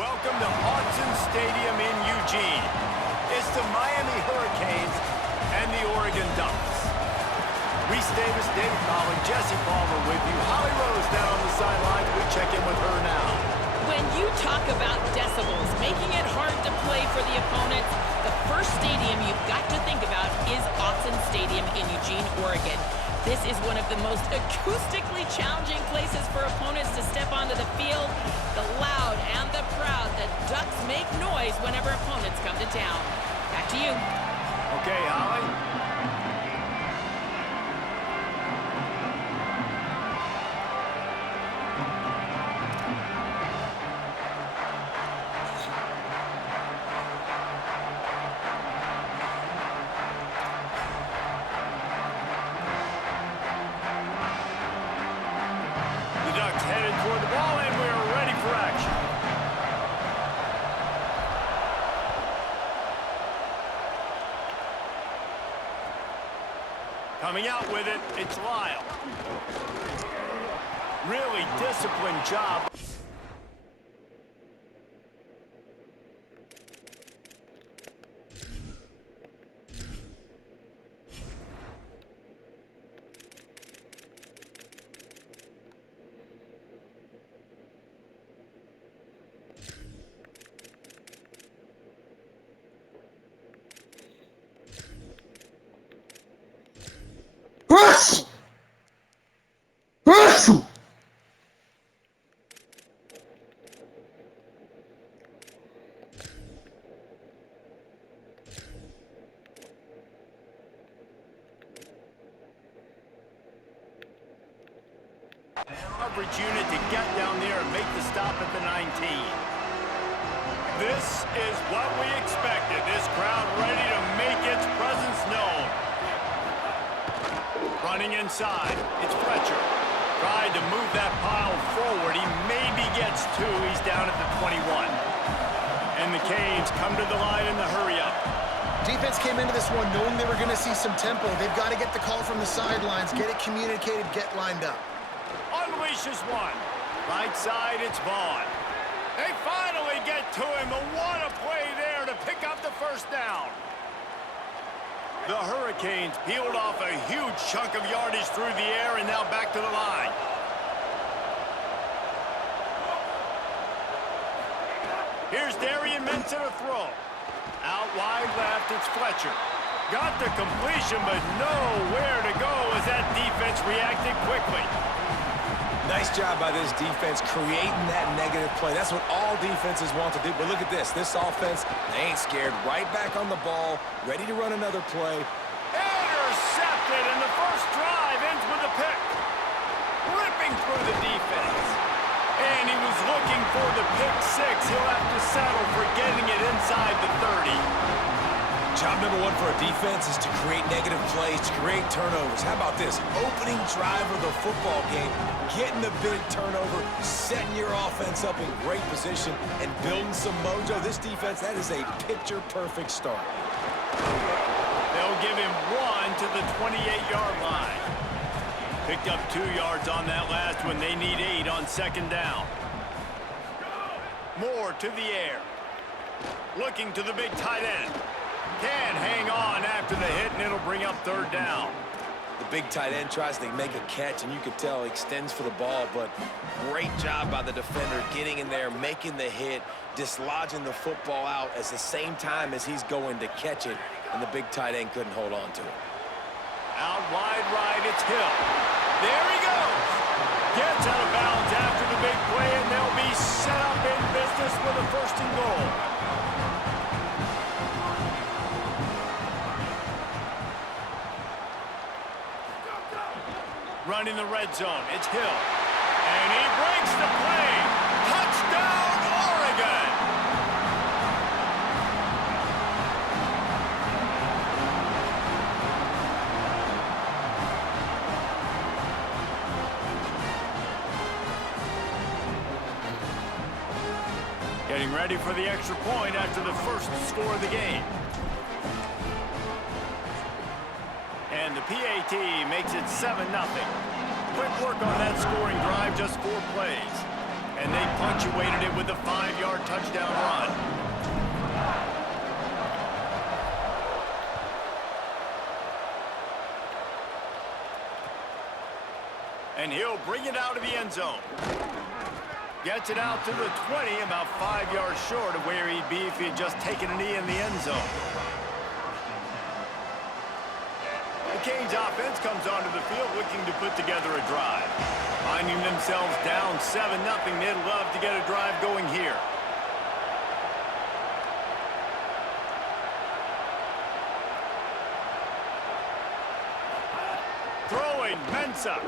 Welcome to Autzen Stadium in Eugene. It's the Miami Hurricanes and the Oregon Ducks. Reese Davis, Dave Collin, Jesse Palmer with you. Holly Rose down on the sidelines. We check in with her now. When you talk about decibels, making it hard to play for the opponents, the first stadium you've got to think about is Autzen Stadium in Eugene, Oregon. This is one of the most acoustically challenging places for opponents to step onto the field. The loud and the proud, the Ducks make noise whenever opponents come to town. Back to you. Okay, Holly. The Ducks headed toward the ball, and we're ready for action. Coming out with it, it's Lyle. Really disciplined job. Coverage unit to get down there and make the stop at the 19. This is what we expected. This crowd ready to make its presence known. Running inside, it's Fletcher. Tried to move that pile forward. He maybe gets two. He's down at the 21. And the Canes come to the line in the hurry-up. Defense came into this one knowing they were going to see some tempo. They've got to get the call from the sidelines, get it communicated, get lined up. Unleashes one. Right side, it's Vaughn. They finally get to him. But what a play there to pick up the first down. The Hurricanes peeled off a huge chunk of yardage through the air and now back to the line. Here's Darian Mintz to throw. Out wide left, it's Fletcher. Got the completion, but nowhere to go as that defense reacted quickly. Nice job by this defense creating that negative play. That's what all defenses want to do. But look at this. This offense, they ain't scared. Right back on the ball, ready to run another play. Intercepted, and the first drive ends with a pick. Ripping through the defense. And he was looking for the pick six. He'll have to settle for getting it inside the 30. Job number one for a defense is to create negative plays, to create turnovers. How about this? Opening drive of the football game, getting the big turnover, setting your offense up in great position, and building some mojo. This defense, that is a picture-perfect start. They'll give him one to the 28-yard line. Picked up 2 yards on that last one. They need 8 on second down. Moore to the air. Looking to the big tight end. Can hang on after the hit, and it'll bring up third down. The big tight end tries to make a catch, and you can tell he extends for the ball, but great job by the defender getting in there, making the hit, dislodging the football out at the same time as he's going to catch it, and the big tight end couldn't hold on to it. Out wide right, it's Hill. There he goes. Gets out of bounds after the big play, and they'll be set up in business with a first and goal. Running the red zone, it's Hill. And he breaks the play. Touchdown, Oregon! Getting ready for the extra point after the first score of the game. And the PAT makes it 7-0. Quick work on that scoring drive, just 4 plays. And they punctuated it with a 5-yard touchdown run. And he'll bring it out of the end zone. Gets it out to the 20, about 5 yards short of where he'd be if he had just taken a knee in the end zone. The Canes offense comes onto the field looking to put together a drive. Finding themselves down 7-0, they'd love to get a drive going here. Throwing, Mensah.